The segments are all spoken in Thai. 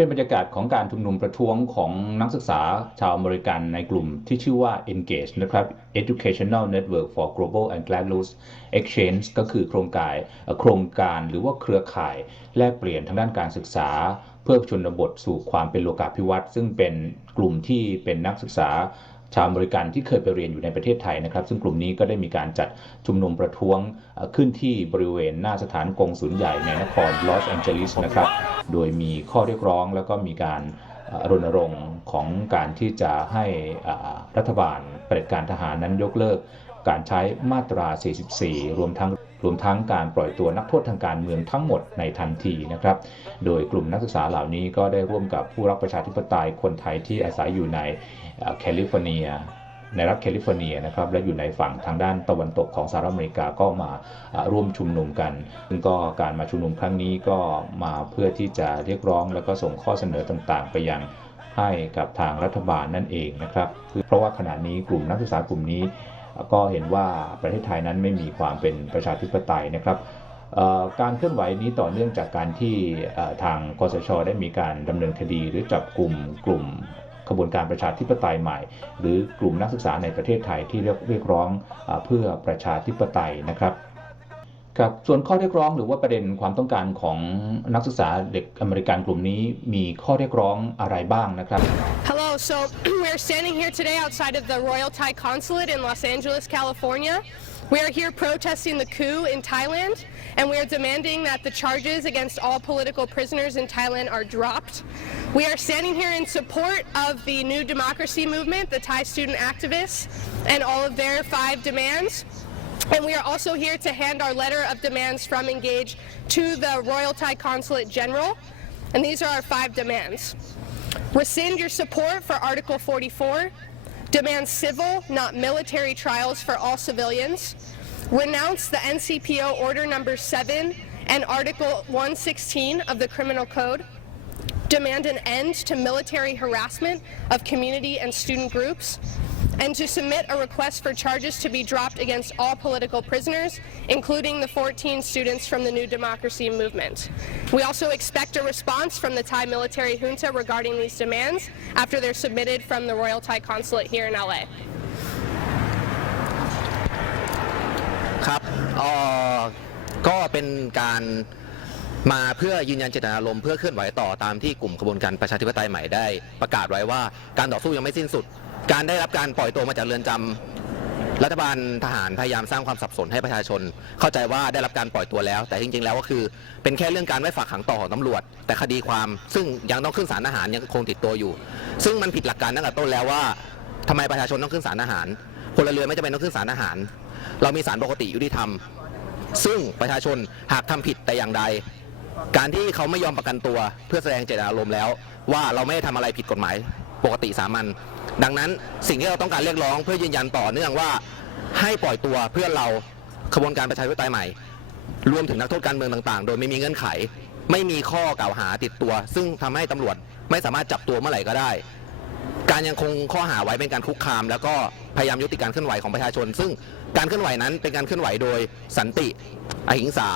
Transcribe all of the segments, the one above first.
เป็นบรรยากาศของการชุมนุมประท้วงของนักศึกษาชาวอเมริกันในกลุ่มที่ชื่อว่า Engage นะครับ Educational Network for Global and Gladlus Exchange ก็คือโครงการโครงการหรือว่าเครือข่ายแลกเปลี่ยนทางด้านการศึกษา เพื่อชนบทสู่ความเป็นโลกาภิวัตน์ซึ่งเป็นกลุ่มที่เป็นนักศึกษา ชาวอเมริกันที่เคยไปเรียนอยู่ในประเทศไทยนะครับ ซึ่งกลุ่มนี้ก็ได้มีการจัดชุมนุมประท้วงขึ้นที่บริเวณหน้าสถานกงศูนย์ใหญ่ในนครลอสแองเจลิสนะครับ โดยมีข้อเรียกร้องแล้วก็มีการรณรงค์ของการที่จะให้รัฐบาลเผด็จการทหารนั้นยกเลิก การใช้มาตรา 44 รวมทั้งรวมทั้งการปล่อยตัวนักโทษทางการเมืองทั้งหมดในทันทีนะครับ โดยกลุ่มนักศึกษาเหล่านี้ก็ได้ร่วมกับผู้รักประชาธิปไตยคนไทยที่อาศัยอยู่ในแคลิฟอร์เนียในรัฐแคลิฟอร์เนียนะครับและอยู่ในฝั่งทางด้านตะวันตกของสหรัฐอเมริกาก็มาร่วมชุมนุมกันซึ่งก็การมาชุมนุมครั้งนี้ก็มาเพื่อที่จะเรียกร้อง แล้วก็ส่งข้อเสนอต่างๆ ไปยังให้กับทางรัฐบาลนั่นเองนะครับเพราะว่าขณะนี้กลุ่มนักศึกษากลุ่มนี้ ก็เห็นว่าประเทศไทยนั้นไม่มีความเป็นประชาธิปไตยนะครับการเคลื่อนไหวนี้ต่อเนื่องจากการที่ทางคอสชได้มีการดำเนินคดีหรือจับกลุ่มกลุ่มขบวนการประชาธิปไตยใหม่ หรือกลุ่มนักศึกษาในประเทศไทยที่เรียกเรียกร้องอเพื่อประชาธิปไตยนะครับ ครับส่วนข้อเรียกร้องหรือว่าประเด็นความต้องการของนักศึกษาเด็กอเมริกันกลุ่มนี้มีข้อเรียกร้องอะไรบ้างนะครับ Hello, so we're standing here today outside of the Royal Thai Consulate in Los Angeles, California. We are here protesting the coup in Thailand, and we are demanding that the charges against all political prisoners in Thailand are dropped. We are standing here in support of the New Democracy Movement, the Thai student activists, and all of their five demands. And we are also here to hand our letter of demands from Engage to the Royal Thai Consulate General. And these are our five demands. Rescind your support for Article 44. Demand civil, not military trials for all civilians. Renounce the NCPO Order Number 7 and Article 116 of the Criminal Code Demand an end to military harassment of community and student groups. And to submit a request for charges to be dropped against all political prisoners, including the 14 students from the New Democracy Movement. We also expect a response from the Thai military junta regarding these demands after they're submitted from the Royal Thai Consulate here in LA. ครับเอ่อก็เป็นการ มาเพื่อยืนยันเจตนารมณ์เพื่อเคลื่อนไหวต่อตามที่กลุ่มขบวนการประชาธิปไตยใหม่ได้ ประกาศไว้ว่าการต่อสู้ยังไม่สิ้นสุด การได้รับการปล่อยตัวมาจากเรือนจำรัฐบาลทหารพยายามสร้างความสับสนให้ประชาชน เข้าใจว่าได้รับการปล่อยตัวแล้ว แต่จริงๆแล้วก็คือ เป็นแค่เรื่องการไว้ฝากขังต่อของตำรวจ แต่คดีความซึ่งยังต้องขึ้นศาลทหารยังคงติดตัวอยู่ ซึ่งมันผิดหลักการตั้งแต่ต้นแล้วว่าทำไมประชาชนต้องขึ้นศาลทหารพลเรือนไม่จำเป็นต้องขึ้นศาลทหาร เรามีศาลปกติยุติธรรม ซึ่งประชาชนหากทำผิดแต่อย่างใด การที่เขาไม่ยอมประกันตัวเพื่อแสดงเจตนารมณ์แล้ว ว่าเราไม่ได้ทำอะไรผิดกฎหมายปกติสามัญดังนั้นสิ่งที่เราต้องการเรียกร้องเพื่อยืนยันต่อเนื่องว่าให้ปล่อยตัวเพื่อนเราขบวนการประชาธิปไตยใหม่ รวมถึงนักโทษการเมืองต่างๆ โดยไม่มีเงื่อนไข ไม่มีข้อกล่าวหาติดตัว ซึ่งทำให้ตำรวจไม่สามารถจับตัวเมื่อไหร่ก็ได้ การยังคงข้อหาไว้เป็นการคุกคาม แล้วก็พยายามยุติการเคลื่อนไหวของประชาชน ซึ่งการเคลื่อนไหวนั้นเป็นการเคลื่อนไหวโดยสันติ อหิงสา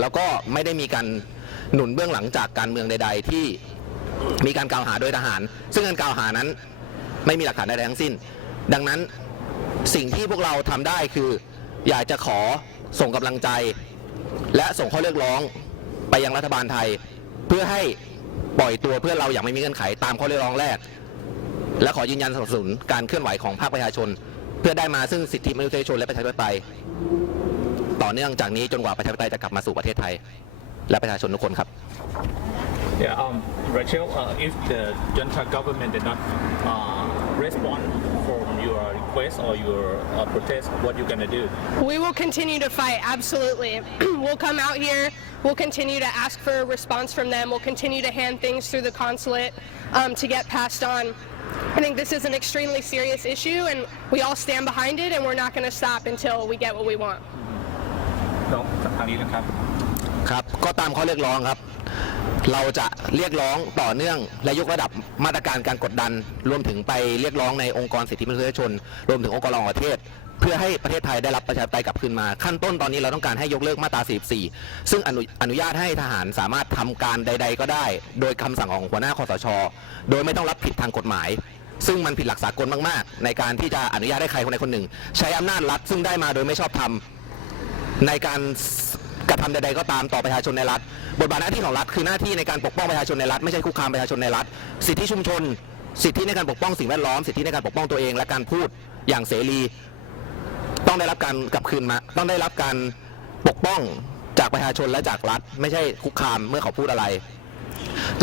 แล้วก็ไม่ได้มีการหนุนเบื้องหลังจากการเมืองใด ๆ ที่มีการกล่าวหาโดยทหาร ซึ่งการกล่าวหานั้นไม่มีหลักฐานใดๆทั้งสิ้น ดังนั้นสิ่งที่พวกเราทำได้คือ อยากจะขอส่งกำลังใจ และส่งข้อเรียกร้องไปยังรัฐบาลไทย เพื่อให้ปล่อยตัวเพื่อนเราอย่างไม่มีเงื่อนไขตามข้อเรียกร้องแรก และขอยืนยันสนับสนุนการเคลื่อนไหวของภาคประชาชน เพื่อได้มาซึ่งสิทธิมนุษยชนและประชาธิปไตย ต่อเนื่องจากนี้จนกว่าประชาธิปไตยจะกลับมาสู่ประเทศไทย และประชาชนทุกคนครับ Yeah, um, Rachel, uh, if the junta government did not uh, respond from your request or your uh, protest, what you gonna do? We will continue to fight, absolutely. we'll come out here, we'll continue to ask for a response from them, we'll continue to hand things through the consulate um, to get passed on. I think this is an extremely serious issue, and we all stand behind it, and we're not going to stop until we get what we want. านี้นะครับ ครับ ก็ตามข้อเรียกร้องครับ เราจะเรียกร้องต่อเนื่องและยกระดับมาตรการการกดดัน รวมถึงไปเรียกร้องในองค์กรสิทธิมนุษยชน รวมถึงองค์กรระหว่างประเทศ เพื่อให้ประเทศไทยได้รับประชาธิปไตยกลับคืนมา ขั้นต้นตอนนี้เราต้องการให้ยกเลิกมาตรา 44 ซึ่งอนุอนุญาตให้ทหารสามารถทำการใด ๆ ก็ได้ โดยคำสั่งของหัวหน้าคอสช โดยไม่ต้องรับผิดทางกฎหมาย ซึ่งมันผิดหลักสากลมาก ๆ ในการที่จะอนุญาตให้ใครคนใดคนหนึ่ง ใช้อำนาจรัฐซึ่งได้มาโดยไม่ชอบธรรม ในการ ระทำใดๆก็ตามต่อประชาชนในรัฐ บทบาทหน้าที่ของรัฐคือหน้าที่ในการปกป้องประชาชนในรัฐไม่ใช่คุกคามประชาชนในรัฐ สิทธิชุมชน สิทธิในการปกป้องสิ่งแวดล้อม สิทธิในการปกป้องตัวเอง และการพูดอย่างเสรี ต้องได้รับการกลับคืนมา ต้องได้รับการปกป้องจากประชาชนและจากรัฐ ไม่ใช่คุกคามเมื่อเขาพูดอะไร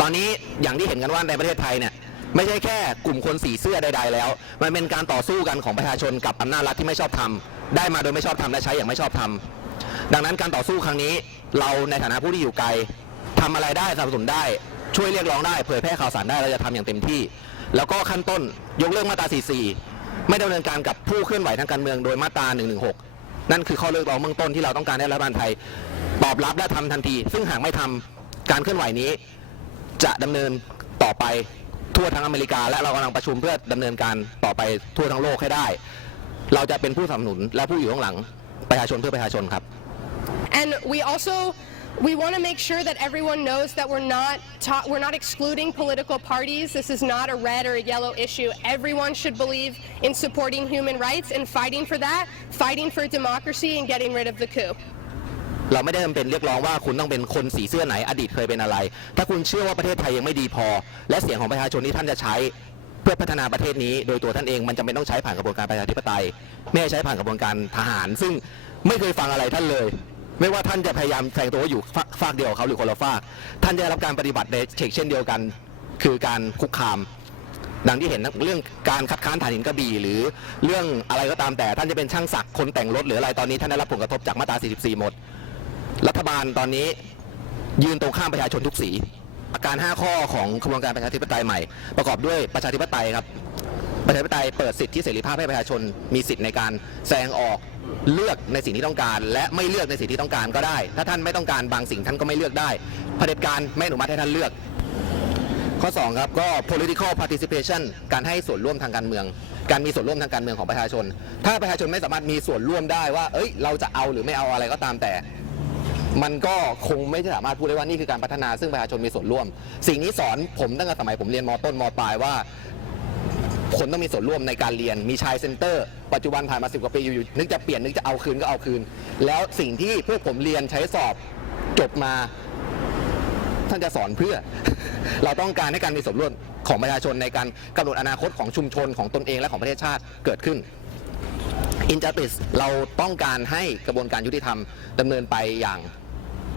ตอนนี้อย่างที่เห็นกันว่าในประเทศไทยเนี่ยไม่ใช่แค่กลุ่มคนสีเสื้อใด ๆ แล้ว มันเป็นการต่อสู้กันของประชาชนกับอำนาจรัฐที่ไม่ชอบทำได้มาโดยไม่ชอบทำและใช้อย่างไม่ชอบทำ ดังนั้นการต่อสู้ครั้งนี้ เราในฐานะผู้ที่อยู่ไกลทำอะไรได้สนับสนุนได้ ช่วยเรียกร้องได้เผยแพร่ข่าวสารได้เราจะทำอย่างเต็มที่ แล้วก็ขั้นต้นยกเลิกมาตรา 44 ไม่ดำเนินการกับผู้เคลื่อนไหวทางการเมืองโดยมาตรา 116 นั่นคือข้อเรียกร้องเบื้องต้นที่เราต้องการให้รัฐบาลไทย ตอบรับและทำทันที ซึ่งหากไม่ทำการเคลื่อนไหวนี้ จะดำเนินต่อไปทั่วทั้งอเมริกา และเรากำลังประชุมเพื่อดำเนินการต่อไปทั่วทั้งโลกให้ได้ เราจะเป็นผู้สนับสนุนและผู้อยู่ข้างหลังประชาชนเพื่อประชาชนครับ And we also we want to make sure that everyone knows that we're not ta- we're not excluding political parties. This is not a red or a yellow issue. Everyone should believe in supporting human rights and fighting for that, fighting for democracy and getting rid of the coup. เราไม่ได้จำเป็นเรียกร้องว่าคุณต้องเป็นคนสีเสื้อไหนอดีตเคยเป็นอะไร ถ้าคุณเชื่อว่าประเทศไทยยังไม่ดีพอ และเสียงของประชาชนที่ท่านจะใช้ เพื่อพัฒนาประเทศนี้โดยตัวท่านเองมันจำเป็นต้องใช้ผ่านกระบวนการประชาธิปไตย ไม่ใช้ผ่านกระบวนการทหาร ซึ่งไม่เคยฟังอะไรท่านเลย ไม่ว่าท่านจะพยายามแฝงตัวว่าอยู่ฝากเดียวกับเขาหรือคนละฝาก ท่านจะได้รับการปฏิบัติในเชกเช่นเดียวกัน คือการคุกคาม ดังที่เห็นนะเรื่องการคัดค้านฐานหินกระบี่หรือเรื่องอะไรก็ตามแต่ท่านจะเป็นช่างศักดิ์คนแต่งรถหรืออะไรตอนนี้ท่านได้รับผลกระทบจากมาตรา 44 หมด รัฐบาลตอนนี้ยืนตรงข้ามประชาชนทุกสีอาการ 5 ข้อของขบวนการประชาธิปไตยใหม่ ประกอบด้วยประชาธิปไตยครับ ประชาธิปไตยเปิดสิทธิเสรีภาพให้ประชาชนมีสิทธิในการแสดงออกเลือกในสิ่งที่ต้องการ และไม่เลือกในสิ่งที่ต้องการก็ได้ ถ้าท่านไม่ต้องการบางสิ่งท่านก็ไม่เลือกได้เผด็จการไม่อนุมัติให้ท่านเลือก ข้อ2ครับก็ political participation การให้ส่วนร่วมทางการเมือง การมีส่วนร่วมทางการเมืองของประชาชน ถ้าประชาชนไม่สามารถมีส่วนร่วมได้ว่า เอ้ย เราจะเอาหรือไม่เอาอะไรก็ตามแต่มันก็คงไม่สามารถพูดได้ว่านี่คือการพัฒนาซึ่งประชาชนมีส่วนร่วม สิ่งนี้สอนผมตั้งแต่สมัยผมเรียนมต้นมปลายว่า คนต้องมีส่วนร่วมในการเรียน มีชายเซ็นเตอร์ ปัจจุบันผ่านมาสิบกว่าปีอยู่ๆนึกจะเปลี่ยนนึกจะเอาคืนก็เอาคืน แล้วสิ่งที่พวกผมเรียนใช้สอบจบมา ท่านจะสอนเพื่อ เราต้องการให้การมีส่วนร่วมของประชาชนในการกำหนดอนาคตของชุมชนของตนเองและของประเทศชาติเกิดขึ้นอินจั i ิสเราต้องการให้กระบวนการยุติธรรมดำเนินไปอย่าง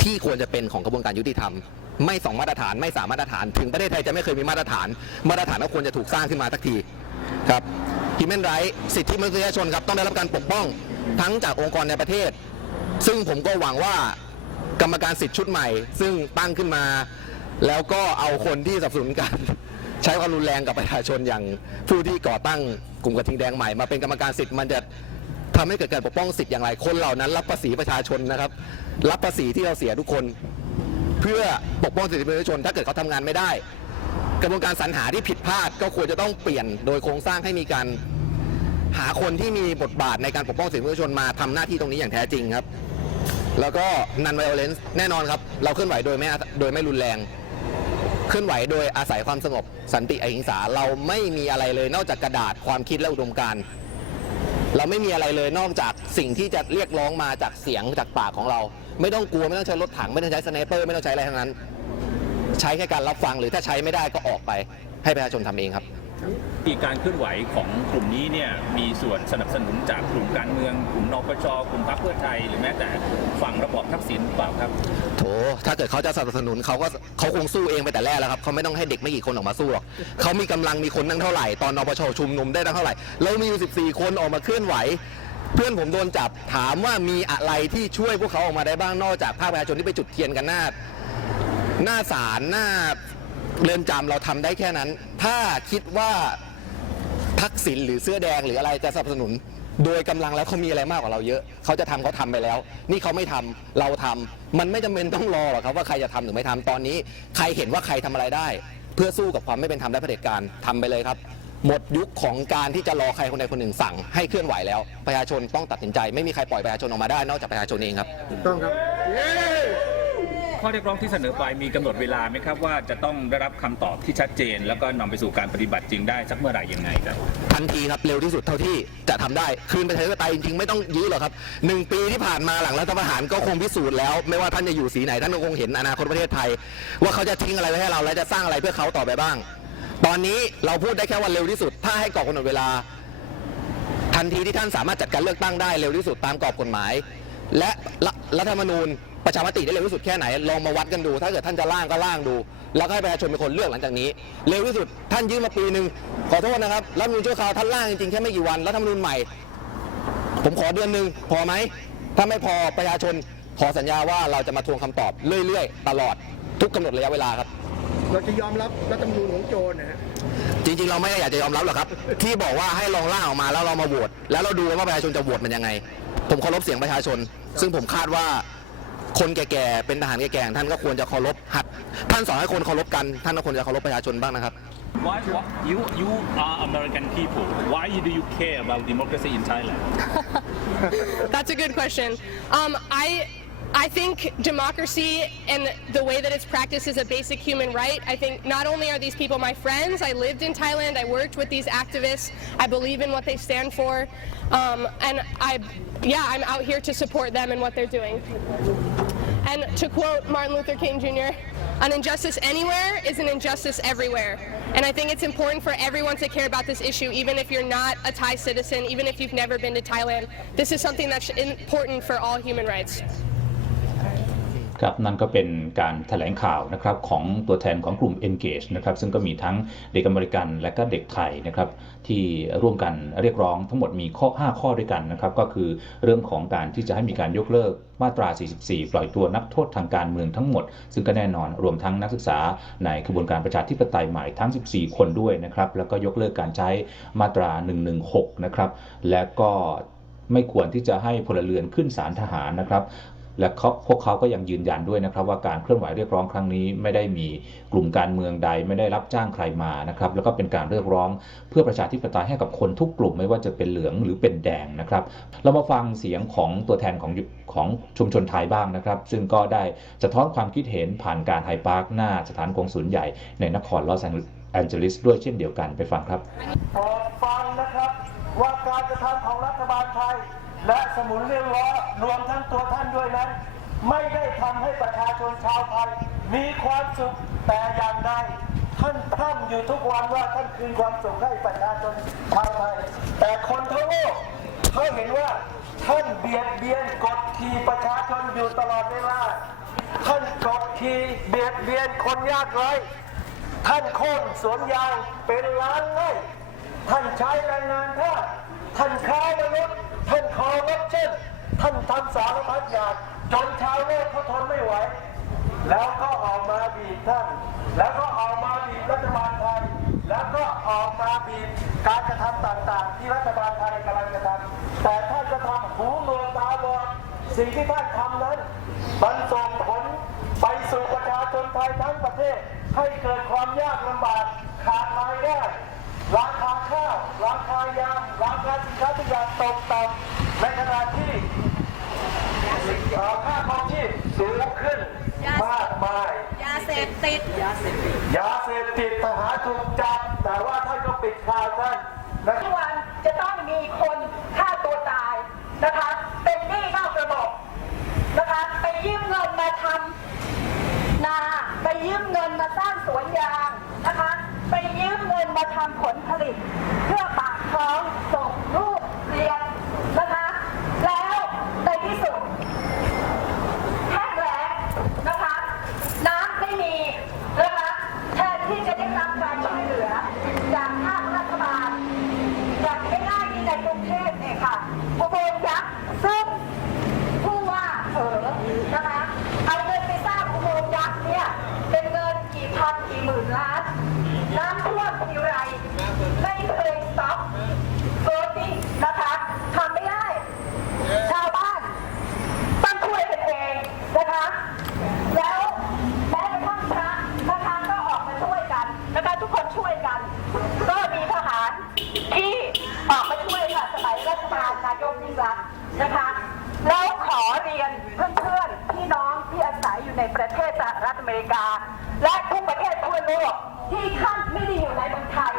ที่ควรจะเป็นของกระบวนการยุติธรรม ไม่สองมาตรฐานไม่สามมาตรฐาน ถึงประเทศไทยจะไม่เคยมีมาตรฐาน มาตรฐานก็ควรจะถูกสร้างขึ้นมาสักทีครับ Human Rights สิทธิมนุษยชนครับต้องได้รับการปกป้องทั้งจากองค์กรในประเทศ ซึ่งผมก็หวังว่ากรรมการสิทธิ์ชุดใหม่ ซึ่งตั้งขึ้นมา แล้วก็เอาคนที่สนับสนุนการใช้ความรุนแรงกับประชาชนอย่างผู้ที่ก่อตั้งกลุ่มกระทิงแดงใหม่มาเป็นกรรมการสิทธิ์มันจะ ทำให้เกิดการปกป้องสิทธิ์อย่างไรคนเหล่านั้น รับภาษีประชาชนนะครับ รับภาษีที่เราเสียทุกคน เพื่อปกป้องสิทธิมนุษยชน ถ้าเกิดเขาทำงานไม่ได้ กระบวนการสรรหาที่ผิดพลาดก็ควรจะต้องเปลี่ยนโดยโครงสร้างให้มีการหาคนที่มีบทบาทในการปกป้องสิทธิมนุษยชนมาทำหน้าที่ตรงนี้อย่างแท้จริงครับ แล้วก็ non violence แน่นอนครับ เราเคลื่อนไหวโดยไม่โดยไม่รุนแรง เคลื่อนไหวโดยอาศัยความสงบสันติอหิงสาเราไม่มีอะไรเลยนอกจากกระดาษความคิดและอุดมการณ์ เราไม่มีอะไรเลยนอกจากสิ่งที่จะเรียกร้องมาจากเสียงจากปากของเรา ไม่ต้องกลัวไม่ต้องใช้รถถังไม่ต้องใช้สไนเปอร์ไม่ต้องใช้อะไรทั้งนั้น ใช้แค่การรับฟังหรือถ้าใช้ไม่ได้ก็ออกไปให้ประชาชนทำเองครับ ที่การเคลื่อนไหวของกลุ่มนี้เนี่ยมีส่วนสนับสนุนจากกลุ่มการเมืองกลุ่มนปชกลุ่มพรรคเพื่อไทยหรือแม้แต่ฝั่งระบอบทักษิณหรือเปล่าครับ โถ ถ้าเกิดเขาจะสนับสนุนเขาก็เขาคงสู้เองไปแต่แรกแล้วครับเขาไม่ต้องให้เด็กไม่กี่คนออกมาสู้หรอกเขามีกำลังมีคนนั่งเท่าไหร่ตอนนปชชุมนุมได้ตั้งเท่าไหร่เรามีอยู่14 คนออกมาเคลื่อนไหวเพื่อนผมโดนจับถามว่ามีอะไรที่ช่วยพวกเขาออกมาได้บ้างนอกจากภาคประชาชนที่ไปจุดเทียนกันหน้าหน้าศาลหน้า เรือนจำเราทำได้แค่นั้น ถ้าคิดว่าทักษิณหรือเสื้อแดงหรืออะไรจะสนับสนุน โดยกำลังแล้วเขามีอะไรมากกว่าเราเยอะ เขาจะทำเขาทำไปแล้ว นี่เขาไม่ทำเราทำมันไม่จำเป็นต้องรอหรอกครับว่าใครจะทำหรือไม่ทำตอนนี้ ใครเห็นว่าใครทำอะไรได้ เพื่อสู้กับความไม่เป็นธรรมและเผด็จการทำไปเลยครับ หมดยุคของการที่จะรอใครคนใดคนหนึ่งสั่ง ให้เคลื่อนไหวแล้ว ประชาชนต้องตัดสินใจ ไม่มีใครปล่อยประชาชนออกมาได้นอกจากประชาชนเองครับต้องครับ ข้อเรียกร้องที่เสนอไปมีกำหนดเวลาไหมครับว่าจะต้องได้รับคำตอบที่ชัดเจน แล้วก็นำไปสู่การปฏิบัติจริงได้สักเมื่อไหร่ยังไงครับ ทันทีครับเร็วที่สุดเท่าที่จะทำได้ คืนประชาธิปไตยจริงๆ ไม่ต้องยื้อหรอกครับหนึ่งปีที่ผ่านมาหลังรัฐประหารก็คงพิสูจน์แล้ว ไม่ว่าท่านจะอยู่สีไหนท่านก็คงเห็นอนาคตประเทศไทย ว่าเขาจะทิ้งอะไรไว้ให้เราและจะสร้างอะไรเพื่อเขาต่อไปบ้าง ตอนนี้เราพูดได้แค่ว่าเร็วที่สุด ถ้าให้กรอบกำหนดเวลา ทันทีที่ท่านสามารถจัดการเลือกตั้งได้เร็วที่สุดตามกรอบกฎหมาย และรัฐรัฐธรรมนูญประชามติได้เร็วที่สุดแค่ไหนลองมาวัดกันดู ถ้าเกิดท่านจะร่างก็ร่างดู แล้วก็ให้ประชาชนเป็นคนเลือกหลังจากนี้ เร็วที่สุดท่านยืมมาปีหนึ่งขอโทษนะครับรัฐธรรมนูญชั่วคราวท่านร่างจริงๆแค่ไม่กี่วันรัฐธรรมนูญใหม่ ผมขอเดือนหนึ่งพอไหมถ้าไม่พอประชาชนขอสัญญาว่าเราจะมาทวงคำตอบเรื่อยๆ ตลอดทุกกำหนดระยะเวลาครับ เราจะยอมรับรัฐธรรมนูญของโจรนะฮะจริงๆ เราไม่ได้อยากจะยอมรับหรอกครับ ที่บอกว่าให้ลองร่างออกมาแล้วเรามาโหวตแล้วเราดูว่าประชาชนจะโหวตมันยังไง ผมเคารพเสียงประชาชน ซึ่งผมคาดว่าคนแก่ๆ เป็นทหารแก่ๆ ท่านก็ควรจะเคารพหัด ท่านสอนให้คนเคารพกัน ท่านก็ควรจะเคารพประชาชนบ้างนะครับ Why, why you you are American people why do you care about democracy in Thailand That's a good question. Um, I I think democracy and the way that it's practiced is a basic human right. I think not only are these people my friends, I lived in Thailand, I worked with these activists, I believe in what they stand for, um, and I, yeah, I'm out here to support them and what they're doing. And to quote Martin Luther King Jr., an injustice anywhere is an injustice everywhere. And I think it's important for everyone to care about this issue, even if you're not a Thai citizen, even if you've never been to Thailand. This is something that's important for all human rights. ครับนั่นก็เป็นการถแถลงข่าวนะครับของตัวแทนของกลุ่ม Engage นะครับซึ่งก็มีทั้งเด็กอเมริกันและก็เด็กไทยนะครับที่ร่วมกันเรียกร้องทั้งหมดมีข้อ 5 ข้อด้วยกันนะครับก็คือเรื่องของการที่จะให้มีการยกเลิกมาตรา 44 ปล่อยตัวนักโทษทางการเมืองทั้งหมด ซึ่งก็แน่นอนรวมทั้งนักศึกษาในกระบวนการประชาธิปไตยใหม่ทั้ง 14 คนด้วยนะครับแล้วก็ยกเลิกการใช้มาตรา 116 นะครับและก็ไม่ควรที่จะให้พลเรือนขึ้นศาลทหารนะครับ และเขาพวกเขาก็ยังยืนยันด้วยนะครับ ว่าการเคลื่อนไหวเรียกร้องครั้งนี้ ไม่ได้มีกลุ่มการเมืองใด ไม่ได้รับจ้างใครมานะครับ แล้วก็เป็นการเรียกร้องเพื่อประชาธิปไตยให้กับคนทุกกลุ่มไม่ว่าจะเป็นเหลืองหรือเป็นแดงนะครับ เรามาฟังเสียงของตัวแทนของของชุมชนไทยบ้างนะครับ ซึ่งก็ได้สะท้อนความคิดเห็นผ่านการไฮปาร์คหน้าสถานกงศูนย์ใหญ่ในนครลอสแอนเจลิสด้วยเช่นเดียวกันไปฟังครับฟังนะครับ ว่าการกระทำของรัฐบาลไทย และสมุนเรื่องล้อรวมทั้งตัวท่านด้วยนั้น ไม่ได้ทำให้ประชาชนชาวไทย มีความสุขแต่อย่างใดท่านพร่ำอยู่ทุกวันว่าท่านคืนความสุขให้ประชาชนชาวไทย แต่คนทั้งโลกเขาเห็นว่าท่านเบียดเบียนกดขี่ประชาชนอยู่ตลอดเวลาท่านกดขี่เบียดเบียนคนยากไร้ท่านโค่นสวนยางเป็นล้านไร่ ท่านใช้แรงงานทาสท่านค้ามนุษย์ท่านคอร์รัปชันท่านทำสารพัดอย่างจนชาวโลกเขาทนไม่ไหว แล้วก็ออกมาบีบท่าน แล้วก็ออกมาบีบรัฐบาลไทย แล้วก็ออกมาบีบการกระทำต่างๆ ที่รัฐบาลไทยกำลังจะทำแต่ท่านจะทำหูหนวกตาบอดสิ่งที่ท่านทำนั้นมันส่งผลไปสู่ประชาชนไทยทั้งประเทศให้เกิดความยากลำบากขาดรายได้ ราคาข้าว ราคายาง ราคาสินค้าทุ กอย่างตกต่ำในขณะที่เอ่อค่าครองชีพสูงขึ้นมากมาย ยาเสพติด ยาเสพติด ยกยิ่งรักษณ์นะคะ แล้วขอเรียนเพื่อนๆพี่น้องที่อาศัยอยู่ในประเทศสหรัฐอเมริกา และทุกประเทศทั่วโลกที่ท่านไม่ได้อยู่ในเมืองไทย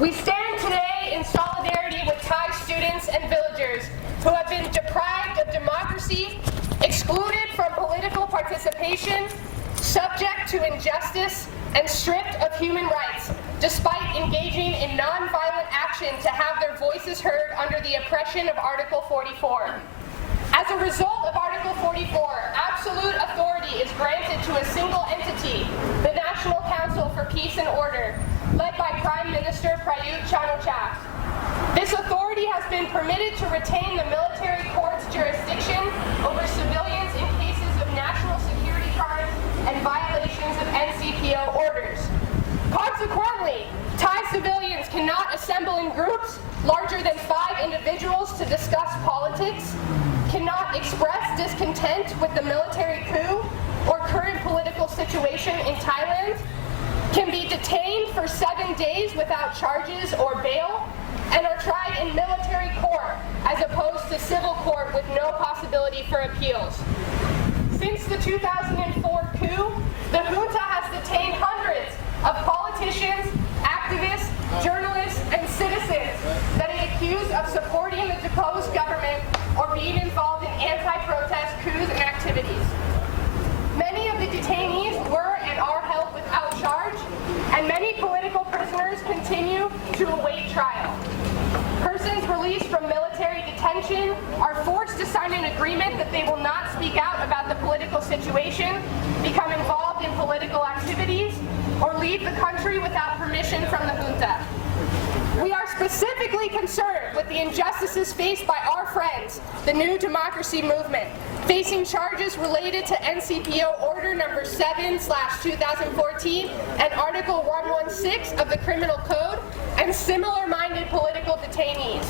We stand today in solidarity with Thai students and villagers who have been deprived of democracy, excluded from political participation, subject to injustice, and stripped of human rights, despite engaging in nonviolent action to have their voices heard under the oppression of Article 44. As a result of Article 44, absolute authority is granted to a single entity, the National Council for Peace and Order, led by Prime Minister Prayut Chan-o-cha. This authority has to retain the military court's jurisdiction over civilians in cases of national security crimes and violations of NCPO orders. Consequently, Thai civilians cannot assemble in groups larger than five individuals to discuss politics, cannot express discontent with the military coup or current political situation in Thailand, can be detained for seven days without charges or bail, and are tried in military court as opposed to civil court with no possibility for appeals. Since the 2004 coup, the junta has detained hundreds of politicians, activists, journalists, and citizens that it accused of supporting the deposed government or being involved in anti-protest coups and activities. Many of the detainees were and are held without charge, and many political prisoners continue to await trial. Persons released from military detention are forced to sign an agreement that they will not speak out about the political situation, become involved in political activities, or leave the country without permission from the junta. We are specifically concerned with the injustices faced by our friends, the New Democracy Movement, facing charges related to NCPO Order Number 7 2014 and Article 116 of the Criminal Code and similar minded political detainees.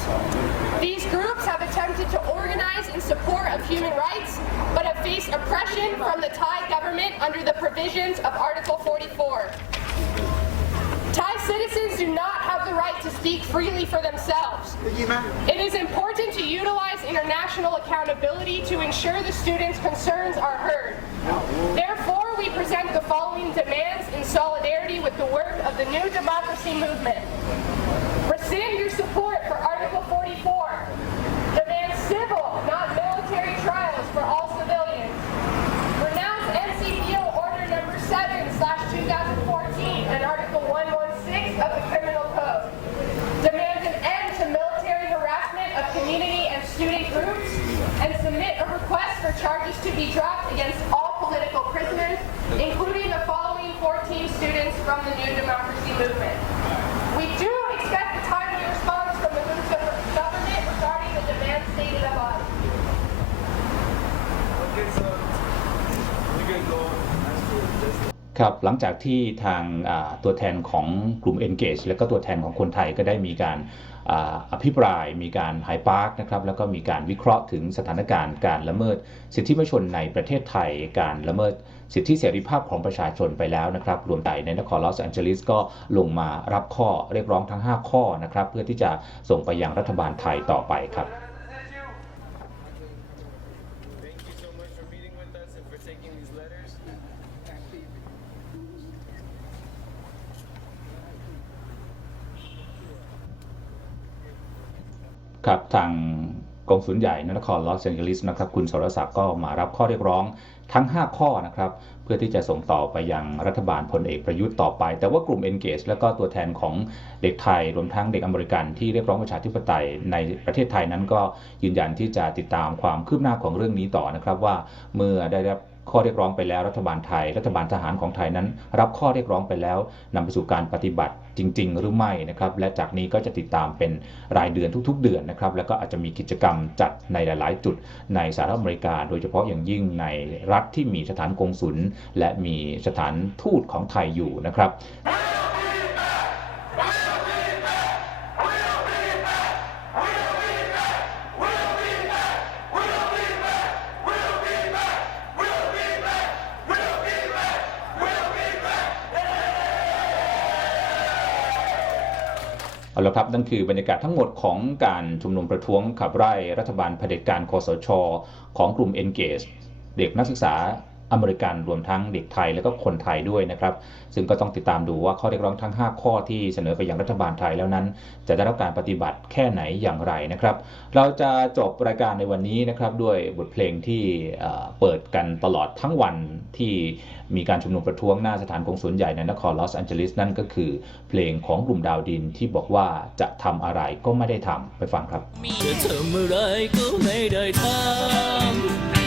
These groups have attempted to organize in support of human rights, but have faced oppression from the Thai government under the provisions of Article 44. Citizens do not have the right to speak freely for themselves. It is important to utilize international accountability to ensure the students' concerns are heard. Therefore, we present the following demands in solidarity with the work of the New Democracy Movement. Rescind your support for Article 44. Demand civil, ครับหลังจากที่ทางตัวแทนของกลุ่ม Engage และก็ตัวแทนของคนไทยก็ได้มีการอภิปรายมีการไฮปาร์คนะครับแล้วก็มีการวิเคราะห์ถึงสถานการณ์การละเมิด สิทธิมนุษยชนในประเทศไทย การละเมิดสิทธิเสรีภาพของประชาชนไปแล้วนะครับ รวมใจในนครลอสแอนเจลิสก็ลงมารับข้อเรียกร้องทั้ง 5 ข้อนะครับ เพื่อที่จะส่งไปยังรัฐบาลไทยต่อไปครับ ครับทางกองศูนย์ใหญ่นครลอสแอนเจลิสนะครับคุณสรศักดิ์ก็มารับข้อเรียกร้องทั้ง 5 ข้อนะครับเพื่อที่จะส่งต่อไปยังรัฐบาลพลเอกประยุทธ์ต่อไป แต่ว่ากลุ่ม Engage แล้วก็ตัวแทนของเด็กไทย รวมทั้งเด็กอเมริกันที่เรียกร้องประชาธิปไตยในประเทศไทยนั้นก็ยืนยันที่จะติดตามความคืบหน้าของเรื่องนี้ต่อนะครับว่าเมื่อได้รับข้อเรียกร้องไปแล้วรัฐบาลไทย รัฐบาลทหารของไทยนั้น รับข้อเรียกร้องไปแล้วนำไปสู่การปฏิบัติ จริง ๆ หรือไม่นะครับและจากนี้ก็จะติดตามเป็นรายเดือนทุก ๆ เดือนนะครับแล้วก็อาจจะมีกิจกรรมจัดในหลาย ๆ จุดในสหรัฐอเมริกา โดยเฉพาะอย่างยิ่งในรัฐที่มีสถานกงสุลและมีสถานทูตของไทยอยู่นะครับ เอาละครับนั่นคือบรรยากาศทั้งหมดของการชุมนุมประท้วงขับไล่รัฐบาลเผด็จการคอสช ของกลุ่ม Engage เด็กนักศึกษา อเมริกันรวมทั้งเด็กไทยและก็คนไทยด้วยนะครับซึ่งก็ต้องติดตามดูว่าข้อเรียกร้องทั้ง 5 ข้อที่เสนอไปยังรัฐบาลไทยแล้วนั้น จะได้รับการปฏิบัติแค่ไหนอย่างไรนะครับ เราจะจบรายการในวันนี้นะครับด้วยบทเพลงที่เอ่อเปิดกันตลอดทั้งวันที่มีการชุมนุมประท้วงหน้าสถานกงสุลใหญ่ในนครลอสแอนเจลิสนั่นก็คือเพลงของกลุ่มดาวดินที่บอกว่าจะทำอะไรก็ไม่ได้ทำไปฟังครับจะทำอะไรก็ไม่ได้ทำ